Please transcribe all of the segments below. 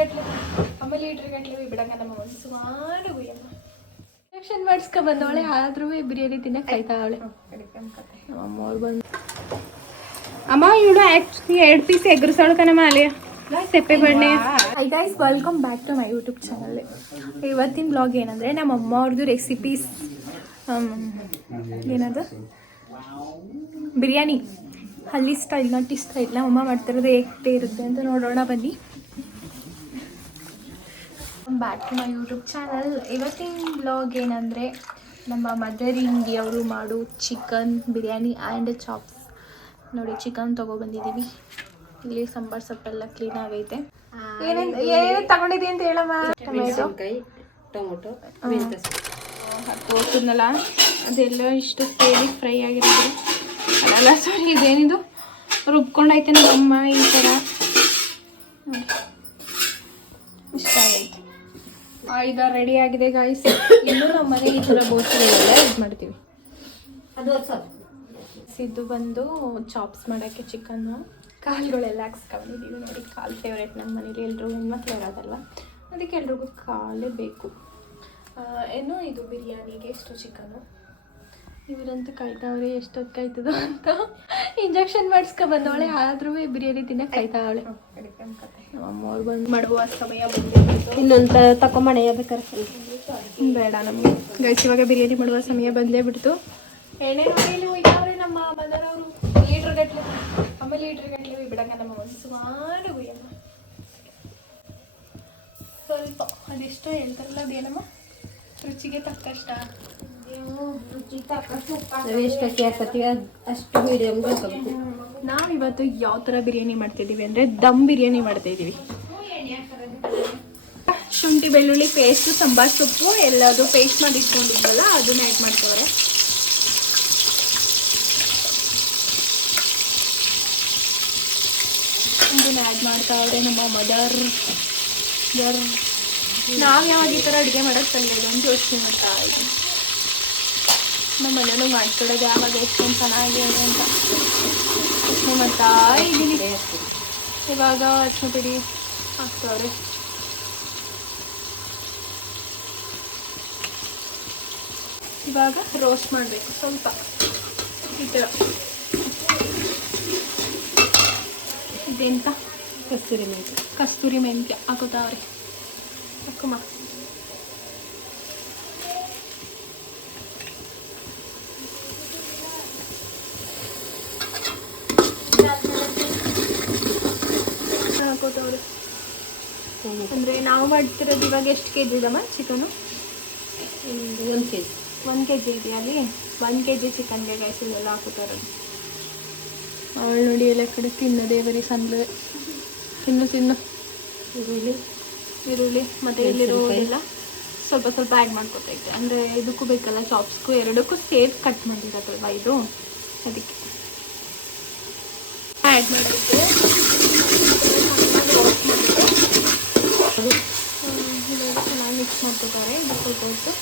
ಗಟ್ಟಲೆ ಆಮೇಲೆ ಲೀಟ್ರ್ ಗಟ್ಟಲೆ ಬಿಡಂಗ ನಮ್ಮ ಒಂದು ಸುಮಾರು ಗುಯ್ಯಮ್ಮ ಇಂಜೆಕ್ಷನ್ ಮಾಡಿಸ್ಕೊ ಬಂದವಳೆ ಆದ್ರೂ ಬಿರಿಯಾನಿ ತಿನ್ನಕ್ಕೆ ಕಾಯ್ತಾವಳೆ. ಅಮ್ಮ ಅವ್ರು ಬಂದು ಅಮ್ಮ ಇವಳು ಆ್ಯಕ್ಚುಲಿ 2 ಪೀಸ್ ಎಗ್ರಿಸೋಳು ಕಣಮ್ಮ ಅಲ್ಲಿ ತೆಪ್ಪೆ ಬಣ್ಣೆ. Hi guys, welcome back to my YouTube channel. ಇವತ್ತಿನ ಬ್ಲಾಗ್ ಏನಂದರೆ ನಮ್ಮ ಅಮ್ಮ ಅವ್ರದ್ದು ರೆಸಿಪೀಸ್ ಏನದು ಬಿರಿಯಾನಿ ಹಳ್ಳಿ ಸ್ಟೈಲ್ ನಟಿ ಸ್ಟೈಲ್ ನಮ್ಮ ಅಮ್ಮ ಮಾಡ್ತಿರೋದು ಹೇಗೆ ಇರುತ್ತೆ ಅಂತ ನೋಡೋಣ ಬನ್ನಿ. Back to my YouTube channel. ಇವತ್ತಿನ ಬ್ಲಾಗ್ ಏನಂದರೆ ನಮ್ಮ ಮದರ್ ಇಂಡಿಯವರು ಮಾಡೋ ಚಿಕನ್ ಬಿರಿಯಾನಿ ಆ್ಯಂಡ್ ಚಾಪ್ಸ್. ನೋಡಿ ಚಿಕನ್ ತೊಗೊಬಂದಿದ್ದೀವಿ. ಇಲ್ಲಿ ಸಾಂಬಾರ್ ಸೊಪ್ಪೆಲ್ಲ ಕ್ಲೀನ್ ಆಗೈತೆ. ಏನೇನು ತಗೊಂಡಿದ್ದೀವಿ ಅಂತ ಹೇಳಮ್ಮ. ಟೊಮೊಟೊ ಹಾಕೋತಿದ್ನಲ್ಲ ಅದೆಲ್ಲ ಇಷ್ಟು ಸೇರಿ ಫ್ರೈ ಆಗಿರೋದು ಅಲ್ಲ ಸಾರಿ ಇದೇನಿದು ರುಬ್ಕೊಂಡೈತೆ ನಮ್ಮಮ್ಮ ಈ ಥರ ಇಷ್ಟ ಆಗೈತೆ. ಇದು ರೆಡಿ ಆಗಿದೆ ಗಾಯ್ಸ್. ಇನ್ನೂ ನಮ್ಮ ಮನೆ ಈ ಥರ ಬೋಸಗಳೆಲ್ಲ ಇದು ಮಾಡ್ತೀವಿ. ಇದು ಬಂದು ಚಾಪ್ಸ್ ಮಾಡೋಕ್ಕೆ ಚಿಕನ್ನು ಕಾಳುಗಳೆಲ್ಲ ಹಾಕ್ಸ್ಕೊಂಡಿದ್ದೀವಿ. ನೋಡಿ ಕಾಲು ಫೇವ್ರೇಟ್ ನಮ್ಮ ಮನೇಲಿ ಎಲ್ರಿಗೂ ಹೆಣ್ಮಕ್ಳು ಇರೋದಲ್ವ, ಅದಕ್ಕೆ ಎಲ್ರಿಗೂ ಕಾಲೇ ಬೇಕು. ಏನೋ ಇದು ಬಿರಿಯಾನಿಗೆ ಎಷ್ಟು ಚಿಕನು ಇವರಂತೂ ಕಾಯ್ತಾವ್ರೆ ಎಷ್ಟೊತ್ತು ಕಾಯ್ತದೋ ಅಂತ. ಇಂಜೆಕ್ಷನ್ ಮಾಡಿಸ್ಕೊ ಬಂದವಳೆ ಆದ್ರೂ ಬಿರಿಯಾನಿ ತಿನ್ನಕ್ಕೆ ಕಾಯ್ತಾವಳೆ. ನಮ್ಮವ್ರು ಬಂದು ಮಾಡುವ ಸಮಯ ಬಂದಿತ್ತು. ಇನ್ನೊಂದು ತಕೊಂಬಣೆಯ ಬೇಕಾದ್ರೆ ಬೇಡ ನಮಗೆ ಗೈಸ್, ಇವಾಗ ಬಿರಿಯಾನಿ ಮಾಡುವ ಸಮಯ ಬಂದೇ ಬಿಡ್ತು. ಎಣ್ಣೆ ನೋಡಿ ಹೋಯ್ತಾವ್ರೆ ನಮ್ಮ ಮದರವರು ಲೀಟ್ರ್ ಗಟ್ಟಲೆ ಆಮೇಲೆ ಲೀಟ್ರ್ ಗಟ್ಟಲೆ ಬಿಡಂಗ ನಮ್ಮ ಒಂದು ಸುಮಾರು ಗುಯ್ಯಮ್ಮ. ಸ್ವಲ್ಪ ಅದೆಷ್ಟೋ ಹೇಳ್ತಾರಲ್ಲ ಅದೇನಮ್ಮ ರುಚಿಗೆ ತಕ್ಕಷ್ಟ ಅಷ್ಟು ಮೀಡಿಯಮ್. ನಾವಿವತ್ತು ಯಾವ ಥರ ಬಿರಿಯಾನಿ ಮಾಡ್ತಿದ್ದೀವಿ ಅಂದರೆ ದಮ್ ಬಿರಿಯಾನಿ ಮಾಡ್ತಾಯಿದ್ದೀವಿ. ಶುಂಠಿ ಬೆಳ್ಳುಳ್ಳಿ ಪೇಸ್ಟು ಸಾಂಬಾರ್ ಸೊಪ್ಪು ಎಲ್ಲದು ಪೇಸ್ಟ್ ಮಾಡಿ ಇಟ್ಕೊಂಡಿದ್ವಲ್ಲ ಅದನ್ನ ಆ್ಯಡ್ ಮಾಡ್ತವ್ರೆ. ಇದನ್ನ ಆ್ಯಡ್ ಮಾಡ್ತಾವ್ರೆ ನಮ್ಮ ಮದರ್. ನಾವು ಯಾವಾಗ ಈ ಥರ ಅಡುಗೆ ಮಾಡೋಕ್ಕೆ ತಂದಿದ್ದು ಅಂತ ಯೋಚನೆ ಮಾಡ್ತಾ ಇದ್ದೀವಿ. ನಮ್ಮ ಮನೆಯೂ ಮಾಡ್ಕೊಡೋದು ಯಾವಾಗ ಎಷ್ಟೊಂದು ಚೆನ್ನಾಗಿ ಅಂತ ಯೋಚನೆ ಮಾಡ್ತಾ ಇದ್ದೀನಿ. ಇವಾಗ ಅರ್ಶಿನ ಪುಡಿ ಹಾಕ್ತವ್ರೆ. ಇವಾಗ ರೋಸ್ಟ್ ಮಾಡಬೇಕು ಸ್ವಲ್ಪ ಈ ಥರ. ಇದೆಂತ ಕಸ್ತೂರಿ ಮೆಂತ್ಯ ಹಾಕೋತಾವ್ರೆ. ಹಾಕಮ್ಮ. ಹಾಕೋತಾವ್ರೆ ಅಂದರೆ ನಾವು ಮಾಡ್ತಿರೋದು ಇವಾಗ ಎಷ್ಟು K G ಇದಮ್ಮ chicken? 1 kg. 1 kg ಇದೆಯಾ ಅಲ್ಲಿ? 1 kg ಚಿಕನ್ಗೆ ಗೈಸ್ ಇಲ್ಲೆಲ್ಲ ಹಾಕೋತಾರೋದು. ಅವಳು ನೋಡಿ ಎಲ್ಲ ಕಡೆ ತಿನ್ನೋದೇ ಬರೀ ಸಂದ್ರೆ ತಿನ್ನು ಈರುಳ್ಳಿ ಮತ್ತು ಇಲ್ಲಿರೋದೆಲ್ಲ ಸ್ವಲ್ಪ ಸ್ವಲ್ಪ ಆ್ಯಡ್ ಮಾಡ್ಕೊತೈತೆ. ಅಂದರೆ ಇದಕ್ಕೂ ಬೇಕಲ್ಲ ಚಾಪ್ಸ್ಗೂ ಎರಡಕ್ಕೂ ಸೇರಿ ಕಟ್ ಮಾಡಿರೋದಲ್ವ ಇದು, ಅದಕ್ಕೆ ಆ್ಯಡ್ ಮಾಡಬೇಕು. ಚೆನ್ನಾಗಿ ಮಿಕ್ಸ್ ಮಾಡ್ಕೊತಾರೆ. ಇದು ಸ್ವಲ್ಪ ಹೊತ್ತು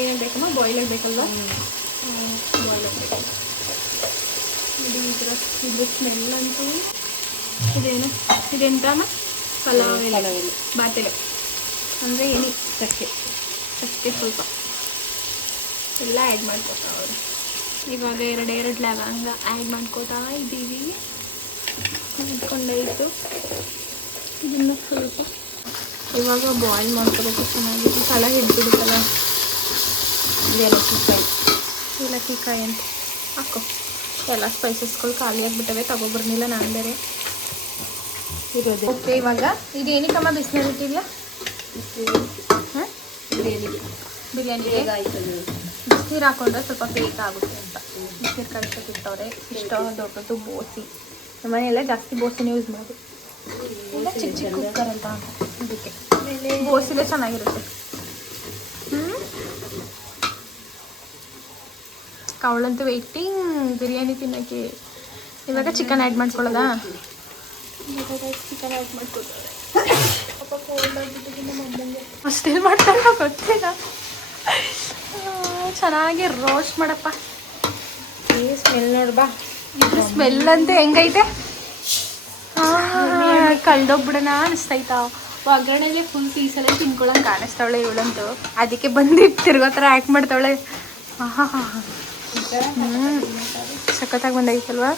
ಏನೇನು ಬೇಕಮ್ಮ ಬಾಯ್ಲರ್ ಬೇಕಲ್ವ? ಬಾಯ್ಲರ್ ಬೇಕು. ಈ ಥರ ಇದು ಸ್ಮೆಲ್ ಅಂತೂ ಇದೇನು ಇದೆಂತಮ್ಮ ಪಲಾವ್ ಎಲೆ ಬಾತೆಲೆ ಅಂದರೆ ಎಣ್ಣೆ ಚಕ್ಕೆ ಸ್ವಲ್ಪ ಎಲ್ಲ ಆ್ಯಡ್ ಮಾಡ್ಕೊತಾವ್ರೆ. ಇವಾಗ ಎರಡು ಲವಂಗ ಆ್ಯಡ್ ಮಾಡ್ಕೋತಾ ಇದ್ದೀವಿ. ಇಟ್ಕೊಂಡಾಯಿತು. ಇದನ್ನು ಸ್ವಲ್ಪ ಇವಾಗ ಬಾಯ್ಲ್ ಮಾಡ್ಕೋಬೇಕು ಚೆನ್ನಾಗಿ. ತಳ ಹಿಡ್ಬಿಡುತ್ತಲ್ಲ ಏಲಕ್ಕಿಕಾಯಿ ಅಂತ ಹಾಕೋ. ಎಲ್ಲ ಸ್ಪೈಸಸ್ಗಳು ಖಾಲಿ ಆಗಿಬಿಟ್ಟವೆ, ತಗೊಬರ್ನಿಲ್ಲ ನಾನು ಬೇರೆ ಇರೋದೆ. ಓಕೆ, ಇವಾಗ ಇದು ಏನಕ್ಕಮ್ಮ ಬಿಸಿನೀರು ಇಟ್ಟಿಲ್ಲ? ಹಾಂ, ಬಿರಿಯಾನಿಗೆ ಬಿಸಿನೀರು ಹಾಕೊಂಡ್ರೆ ಸ್ವಲ್ಪ ಬೇಗ ಆಗುತ್ತೆ ಅಂತ ಬಿಸಿನೀರು ಕಳ್ಸೋಕೆ ಇಟ್ಟವ್ರೆ. ಇಷ್ಟ ದೊಡ್ಡದು ಬೋಸಿ. ನಮ್ಮ ಮನೆಯೆಲ್ಲ ಜಾಸ್ತಿ ಬೋಸಿನೇ ಯೂಸ್ ಮಾಡೋದು. ಇಲ್ಲ ಚಿಕ್ಕ ಕುಕ್ಕರ್ ಅಂತ ಇದಕ್ಕೆ ಬೋಸಿಲೇ ಚೆನ್ನಾಗಿರುತ್ತೆ. ಅವಳಂತೂ ವೆಯ್ಟಿಂಗ್ ಬಿರಿಯಾನಿ ತಿನ್ನೋಕ್ಕೆ. ಇವಾಗ ಚಿಕನ್ ಆ್ಯಡ್ ಮಾಡ್ಕೊಳ್ಳೋದಾ? ಚಿಕನ್ ಆ್ಯಡ್ ಮಾಡ್ಕೊಳ್ತಾರೆ. ಪಾಪ ಕೋಲ್ಡ್ ಆಗಿಬಿಟ್ಟಿದೆ ನಮ್ಮ ಅಮ್ಮಂಗೆ. ಅಷ್ಟೇನು ಮಾಡ್ತಾರ ಗೊತ್ತಿಲ್ಲ. ಚೆನ್ನಾಗಿ ರೋಸ್ಟ್ ಮಾಡಪ್ಪ. ಸ್ಮೆಲ್ ನೋಡ್ಬಾ. ಇದು ಸ್ಮೆಲ್ ಅಂತ ಹೆಂಗೈತೆ? ಕಳ್ದೋಗ್ಬಿಡೋಣ ಅನಿಸ್ತೈತಾ? ಒಗ್ಗರಣೆಲೆ ಫುಲ್ ಪೀಸಲ್ಲೇ ತಿನ್ಕೊಳಂಗೆ ಕಾಣಿಸ್ತಾವಳೆ ಇವಳಂತೂ. ಅದಕ್ಕೆ ಬಂದಿಟ್ಟು ತಿರ್ಗೋ ಥರ ಆ್ಯಕ್ಟ್ ಮಾಡ್ತಾವಳೆ. ಹಾಂ ಹಾಂ ಹಾಂ ಸಖತ್ತಾಗಿ ಬಂದಾಗಿತ್ತಲ್ವಾ?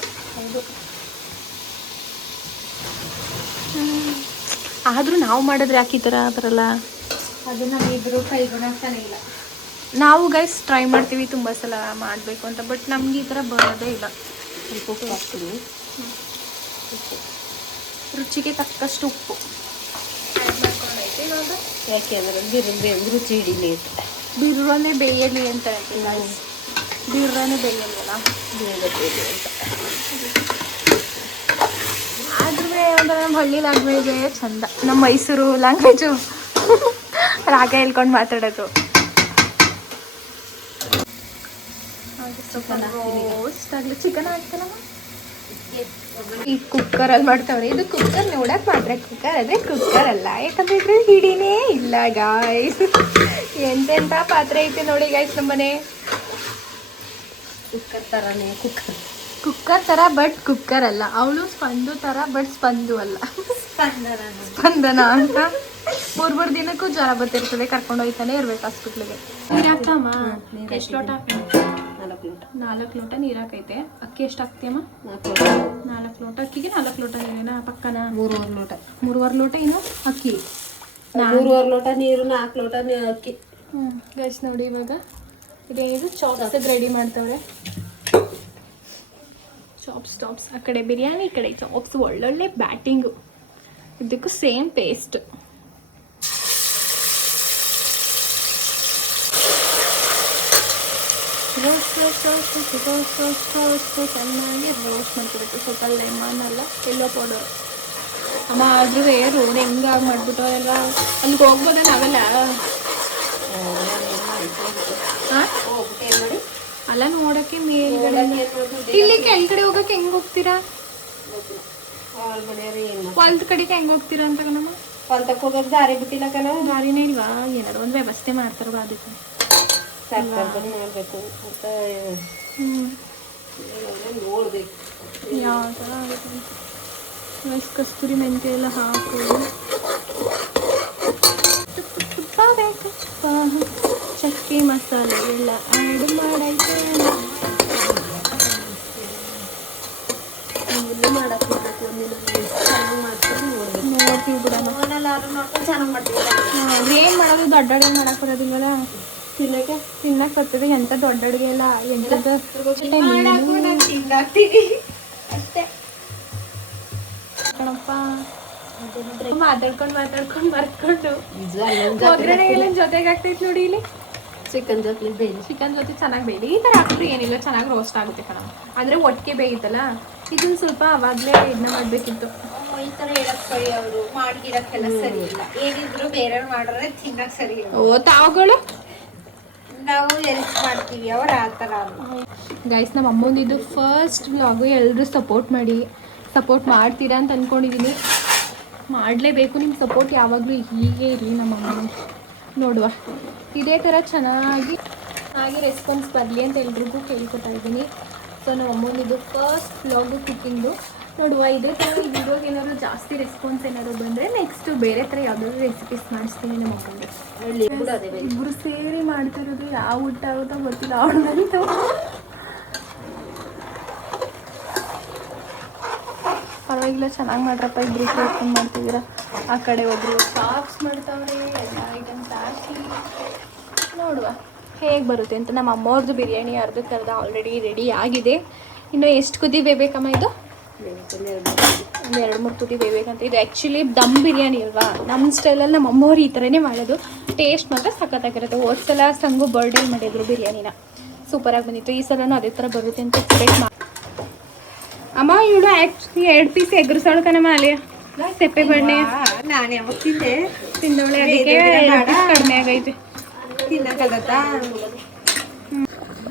ಆದರೂ ನಾವು ಮಾಡಿದ್ರೆ ಯಾಕೆ ಈ ಥರ ಬರಲ್ಲ? ಅದು ನಮ್ಮಿಬ್ರು ಕೈಗುಣಾಗ್ತಾನೆ ಇಲ್ಲ. ನಾವು ಗೈಸ್ ಟ್ರೈ ಮಾಡ್ತೀವಿ ತುಂಬ ಸಲ ಮಾಡಬೇಕು ಅಂತ, ಬಟ್ ನಮ್ಗೆ ಈ ಥರ ಬರೋದೇ ಇಲ್ಲ. ಸ್ವಲ್ಪ ಉಪ್ಪು ಹಾಕ್ತೀನಿ. ರುಚಿಗೆ ತಕ್ಕಷ್ಟು ಉಪ್ಪು ಆ್ಯಡ್ ಮಾಡ್ಕೊಂಡೈತೆ ಇವಾಗ. ಯಾಕೆಂದ್ರೆ ಬಿರು ರುಚಿ ಹಿಡಿಲಿ ಅಂತ. ಬಿರ್ರನೆ ಬೇಯಲಿ ಅಂತ ಹೇಳ್ತೀನಿ ಗೈಸ್. ಬಿರ್ರನೆ ಬೇಯಲ್ಲ ಬೇಗ ಬೇಯಲಿ ಅಂತ. ಆದ್ರೂ ಒಂಥರ ನಮ್ಮ ಹಳ್ಳಿ ಲ್ಯಾಂಗ್ವೇಜೇ ಚಂದ. ನಮ್ಮ ಮೈಸೂರು ಲ್ಯಾಂಗ್ವೇಜು ರಾಗ ಹೇಳ್ಕೊಂಡು ಮಾತಾಡೋದು. ರೋಸ್ಟ್ ಆಗಲಿ. ಚಿಕನ್ ಹಾಕ್ತಾನಮ್ಮ ಈ ಕುಕ್ಕರಲ್ಲಿ ಮಾಡ್ತಾವ್ರೆ. ಇದು ಕುಕ್ಕರ್ ನೋಡಕ್ ಮಾತ್ರ ಕುಕ್ಕರ್ ಅದೇ ಕುಕ್ಕರ್ ಅಲ್ಲ, ಯಾಕಂದ್ರೆ ಇದ್ರ ಹಿಡಿನೇ ಇಲ್ಲ ಗಾಯ್ಸ್. ಎಂತೆಂಥ ಪಾತ್ರೆ ಐತೆ ನೋಡಿ ಗಾಯ್ಸ್ ನಮ್ಮನೆ. ಕುಕ್ಕರ್ ಥರನೇ ಕುಕ್ಕರ್ ಥರ ಬಟ್ ಕುಕ್ಕರ್ ಅಲ್ಲ. ಅವಳು ಸ್ಪಂದು ಥರ ಬಟ್ ಸ್ಪಂದು ಅಲ್ಲ. ಸ್ಪಂದನ ಅಂತ. ಮೂರು ದಿನಕ್ಕೂ ಜ್ವರ ಬರ್ತಿರ್ತದೆ, ಕರ್ಕೊಂಡು ಹೋಗ್ತಾನೆ ಇರ್ಬೇಕು ಹಾಸ್ಪಿಟ್ಲಿಗೆ. ನೀರು ಹಾಕ್ತಮ್ಮ? ಎಷ್ಟು ಲೋಟ ಹಾಕಿ? 4 ಲೋಟ ನೀರು ಹಾಕೈತೆ. ಅಕ್ಕಿ ಎಷ್ಟು ಹಾಕ್ತೀಯಮ್ಮ? 4 ಲೋಟ ಅಕ್ಕಿಗೆ 4 ಲೋಟ ನೀರೇನಾ ಪಕ್ಕನ? 3.5 ಲೋಟ. 3.5 ಲೋಟ ಏನು ಅಕ್ಕಿ? 3.5 ಲೋಟ ನೀರು, 4 ಲೋಟ ಅಕ್ಕಿ. ಗೈಸ್ ನೋಡಿ ಇವಾಗ ಇದೇನಿದು ಚಾಪ್ಸ್ ರೆಡಿ ಮಾಡ್ತವ್ರೆ. ಚಾಪ್ಸ್ ಆ ಕಡೆ ಬಿರಿಯಾನಿ, ಈ ಕಡೆ ಚಾಪ್ಸ್. ಒಳ್ಳೊಳ್ಳೆ ಬ್ಯಾಟಿಂಗು. ಇದಕ್ಕೂ ಸೇಮ್ ಪೇಸ್ಟ್. ಚೆನ್ನಾಗಿ ರೋಸ್ಟ್ ಮಾಡ್ಕೊಬೇಕು. ಸ್ವಲ್ಪ ಲೆಮನ್ ಅಲ್ಲ ಎಲ್ಲೋ ಪೌಡರ್. ಅಮ್ಮ ಆದ್ರೂ ರೋಡ್ ಹೆಂಗಾಗಿ ಮಾಡ್ಬಿಟ್ಟು ಎಲ್ಲ ಅಲ್ಲಿಗೆ ಹೋಗ್ಬೋದ ನಾವೆಲ್ಲ? ಅಲ್ಲ ನೋಡಕ್ಕೆ ಮೇಲ್ಗಡೆ. ಇಲ್ಲಿ ಕೆಳಗಡೆ ಹೋಗಕ್ಕೆ ಹೆಂಗ್ ಹೋಗ್ತೀರಾ? ಹೊಲ್ದ ಕಡೆಗೆ ಹೆಂಗ್ ಹೋಗ್ತೀರಾ ಅಂತ ಕಣಮ್ಮ? ಹೊಲ್ದಕ್ಕೆ ಹೋಗಕ್ಕೆ ದಾರಿ ಬಿಟ್ಟಿಲ್ಲ ಕಣ. ದಾರಿನೇ ಇಲ್ವಾ? ಏನಾದ್ರು ಒಂದು ವ್ಯವಸ್ಥೆ ಮಾಡ್ತಾರಲ್ಲ ಅದಕ್ಕೆ ಮಾಡಬೇಕು ಅಂತ ನೋಡ್ಬೇಕು ಯಾವ ಥರ ಆಗುತ್ತೆ. ಕಸ್ತೂರಿ ಮೆಂತ್ಯ ಎಲ್ಲ ಹಾಕೋದು. ತುಪ್ಪ ಬೇಕು, ಚಕ್ಕೆ ಮಸಾಲೆ ಎಲ್ಲ ಆ್ಯಡ್ ಮಾಡೈತೆ. ಮಾಡಕ್ಕೆ ಹೋಗ್ಬೇಕು. ಚೆನ್ನಾಗಿ ಮಾಡ್ಕೊಂಡು ನೋಡ್ತೀವಿ ಬಿಡೋಣ. ಚೆನ್ನಾಗಿ ಮಾಡ್ತೀವಿ. ಏನು ಮಾಡೋದು? ದೊಡ್ಡ ಅಡುಗೆ ಮಾಡಕ್ಕೆ ಬರೋದಿಲ್ವಲ್ಲ. ತಿನ್ನಕ್ಕೆ ಬರ್ತದೆ. ಎಂಥ ದೊಡ್ಡ ಅಡುಗೆ ಎಲ್ಲ ಎಂಥದ್ದು ಅಷ್ಟೇ ಕಣಪ್ಪ. ಮಾತಾಡ್ಕೊಂಡು ಬರ್ಕೊಂಡು ಒಗ್ಗರಣೆ ಎಲ್ಲ ಜೊತೆಗೆ ಆಗ್ತೈತೆ ನೋಡಿ. ಇಲ್ಲಿ ಚಿಕನ್ ಜೊತೆ ಬೇಯಿಸಿ, ಚಿಕನ್ ಜೊತೆ ಚೆನ್ನಾಗಿ ಬೇಯಲಿ. ಈ ಥರ ಹಾಕಿದ್ರೆ ಏನಿಲ್ಲ, ಚೆನ್ನಾಗಿ ರೋಸ್ಟ್ ಆಗುತ್ತೆ ಕಣ. ಅಂದರೆ ಒಟ್ಟಿಗೆ ಬೇಯುತ್ತಲ್ಲ. ಇದನ್ನು ಸ್ವಲ್ಪ ಅವಾಗಲೇ ಇದನ್ನ ಮಾಡಬೇಕಿತ್ತು. ಈ ಥರ ಹೇಳಕ್ ಸರಿ, ಅವರು ಮಾಡಿಗಿಡಕ್ಕೆಲ್ಲ ಸರಿ ಇಲ್ಲ. ಏನಿದ್ರು ಬೇರೆಯವ್ರು ಮಾಡಿದ್ರೆ ತಿನ್ನಕ್ಕೆ ಸರಿ ಇಲ್ಲ. ಓ ತಾವುಗಳು ನಾವು ಎಲ್ಪ್ ಮಾಡ್ತೀವಿ, ಅವ್ರು ಆ ಥರ. ಗೈಸ್ ನಮ್ಮ ಅಮ್ಮಂದಿದ್ದು ಫಸ್ಟ್ ವ್ಲಾಗು. ಎಲ್ಲರೂ ಸಪೋರ್ಟ್ ಮಾಡ್ತೀರಾ ಅಂತ ಅಂದ್ಕೊಂಡಿದ್ದೀನಿ. ಮಾಡಲೇಬೇಕು. ನಿಮ್ಮ ಸಪೋರ್ಟ್ ಯಾವಾಗಲೂ ಹೀಗೆ ಇರಲಿ ನಮ್ಮ ಅಮ್ಮ. ನೋಡುವ ಇದೇ ಥರ ಚೆನ್ನಾಗಿ ರೆಸ್ಪಾನ್ಸ್ ಬರಲಿ ಅಂತ ಎಲ್ರಿಗೂ ಕೇಳ್ಕೊತಾ ಇದ್ದೀನಿ. ಸೊ ನಮ್ಮ ಅಮ್ಮಂದಿದ್ದು ಫಸ್ಟ್ ವ್ಲಾಗು ಕುಕ್ಕಿಂಗು. ನೋಡುವ ಇದೇ ಥರ ಈ ವಿಡಿಯೋಗೆ ಏನಾದರೂ ಜಾಸ್ತಿ ರೆಸ್ಪಾನ್ಸ್ ಏನಾದರೂ ಬಂದರೆ ನೆಕ್ಸ್ಟು ಬೇರೆ ಥರ ಯಾವುದಾದ್ರು ರೆಸಿಪೀಸ್ ಮಾಡಿಸ್ತೀನಿ ನಮ್ಮ ಅಮ್ಮಂಗೆ. ಇಬ್ಬರು ಸೇರಿ ಮಾಡ್ತಿರೋದು ಯಾವ ಊಟ ಆಗುತ್ತೋ ಗೊತ್ತಿಲ್ಲ ಅವ್ರಿಗಂತೂ. ಪರವಾಗಿಲ್ಲ, ಚೆನ್ನಾಗಿ ಮಾಡ್ರಪ್ಪ. ಇಬ್ಬರು ಸೇರ್ಕೊಂಡು ಮಾಡ್ತಿದ್ದೀರಾ. ಆ ಕಡೆ ಒಬ್ಬರು ಚಾಪ್ಸ್ ಮಾಡ್ತಾವ್ರೆ. ಎಲ್ಲ ಐಟಮ್ಸ್ ಹಾಕಿ ನೋಡುವ ಹೇಗೆ ಬರುತ್ತೆ ಅಂತ. ನಮ್ಮ ಅಮ್ಮವ್ರದ್ದು ಬಿರಿಯಾನಿ ಅರ್ಧಕ್ಕರ್ಧ ಆಲ್ರೆಡಿ ರೆಡಿ ಆಗಿದೆ. ಇನ್ನು ಎಷ್ಟು ಕುದಿ ಬೇಯಬೇಕಮ್ಮ? ಇದು ಒಂದು 2-3 ಕುದಿ ಬೇಯಬೇಕಂತ. ಇದು ಆ್ಯಕ್ಚುಲಿ ದಮ್ ಬಿರಿಯಾನಿ ಅಲ್ವಾ? ನಮ್ಮ ಸ್ಟೈಲಲ್ಲಿ ನಮ್ಮ ಅಮ್ಮವ್ರು ಈ ಥರನೇ ಮಾಡೋದು. ಟೇಸ್ಟ್ ಮಾತ್ರ ಸಖತ್ತಾಗಿರುತ್ತೆ. ಹೋದ ಸಲ ಸಂಗು ಬರ್ಡೇ ಮಾಡಿದ್ರು ಬಿರಿಯಾನಿನ, ಸೂಪರಾಗಿ ಬಂದಿತ್ತು. ಈ ಸಲನೂ ಅದೇ ಥರ ಬರುತ್ತೆ ಅಂತ ಎಕ್ಸ್ಪೆಕ್ಟ್ ಮಾಡಿ. ಅಮ್ಮ ಇವಳು ಆ್ಯಕ್ಚುಲಿ 2 ಪೀಸ್ ಎಗ್ರಿಸೋಳು ಕಣಮ್ಮ. ಅಲ್ಲಿ ಸೆಪ್ಪೆ ಬಣ್ಣೆ ನಾನು ಯಾವಾಗ ತಿಂದವಳೆ, ಅದಕ್ಕೆ 2 ಪೀಸ್ ಕಡಿಮೆ ಆಗೈತೆ. ತಿನ್ನಕ್ಕಾಗತ್ತಾ?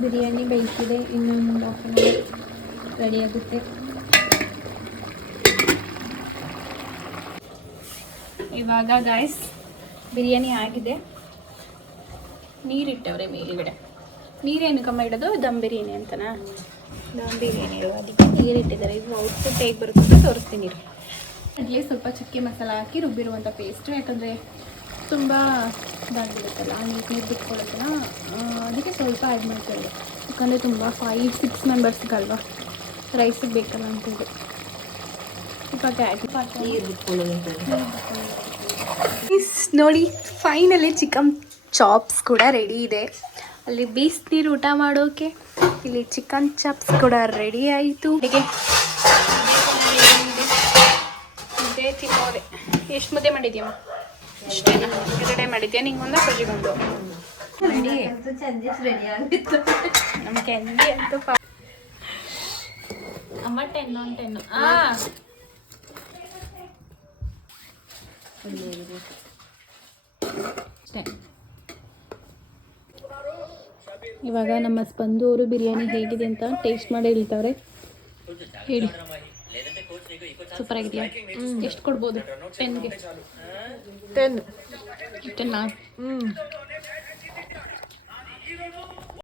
ಬಿರಿಯಾನಿ ಬೇಯಿಸಿದೆ. ಇನ್ನೊಂದು 1/2 an hour ರೆಡಿ ಆಗುತ್ತೆ. ಇವಾಗ ಗಾಯ್ಸ್ ಬಿರಿಯಾನಿ ಆಗಿದೆ. ನೀರಿಟ್ಟವ್ರೆ ಮೇಲ್ಗಡೆ. ನೀರೇನಕ್ಕಮ್ಮ ಇಡೋದು? ದಮ್ ಬಿರಿಯಾನಿ ಅಂತನಾ? ದಮ್ ಬಿರಿಯಾನಿ ಅದಕ್ಕೆ ನೀರಿಟ್ಟಿದ್ದಾರೆ. ಇದು ಔಟ್ಪುಟ್ ಹೇಗೆ ಬರುತ್ತೆ ಅಂತ ತೋರಿಸ್ತೀನಿ. ಅದರಲ್ಲಿ ಸ್ವಲ್ಪ ಚಕ್ಕೆ ಮಸಾಲ ಹಾಕಿ ರುಬ್ಬಿರುವಂಥ ಪೇಸ್ಟು, ಯಾಕಂದರೆ ತುಂಬ ಇದಾಗಿರುತ್ತಲ್ಲ ನೀರು ಬಿಟ್ಕೊಳ್ಳೋದನ್ನ, ಅದಕ್ಕೆ ಸ್ವಲ್ಪ ಆ್ಯಡ್ ಮಾಡ್ತಾರೆ. ಯಾಕಂದರೆ ತುಂಬ 5-6 ಮೆಂಬರ್ಸ್ಗಲ್ವ ರೈಸಿಗೆ ಬೇಕಲ್ಲ ಅಂತೇಳಿ ಇವಾಗ ಆ್ಯಡ್ ನೀರು ಬಿಟ್ಕೊಳ್ಳೋದು. ನೋಡಿ ಫೈನಲಿ ಚಿಕನ್ ಚಾಪ್ಸ್ ಕೂಡ ರೆಡಿ ಇದೆ. ಅಲ್ಲಿ ಬಿಸಿನೀರು ಊಟ ಮಾಡೋಕೆ ಇಲ್ಲಿ ಚಿಕನ್ ಚಾಪ್ಸ್ ಕೂಡ ರೆಡಿ ಆಯಿತು. ಹೀಗೆ ಮುದ್ದೆ ತಿನ್ನೋದೆ. ಎಷ್ಟು ಮುದ್ದೆ ಮಾಡಿದ್ಯಮ್ಮ? ಇಷ್ಟೇನಾ? 2 ಮಾಡಿದ್ಯಾ? ನಿಂಗೊಂದು ಪೂಜೆಗೊಂದು ರೆಡಿ. ರೆಡಿ ಆಗಿತ್ತು ನಮ್ಮ ಕೆಂದಿ ಅಂತೂ ಅಮ್ಮ 10 on 10. ಅಷ್ಟೇ. ಇವಾಗ ನಮ್ಮ ಸ್ಪಂದು ಅವರು ಬಿರಿಯಾನಿ ಹೇಗಿದೆ ಅಂತ ಟೇಸ್ಟ್ ಮಾಡಿ ಹೇಳ್ತಾವ್ರೆ. ಹೇಳಿ. ಸೂಪರ್ ಆಗಿದೆಯಾ? ಎಷ್ಟು ಕೊಡ್ಬೋದು 10ಗೆ? 10.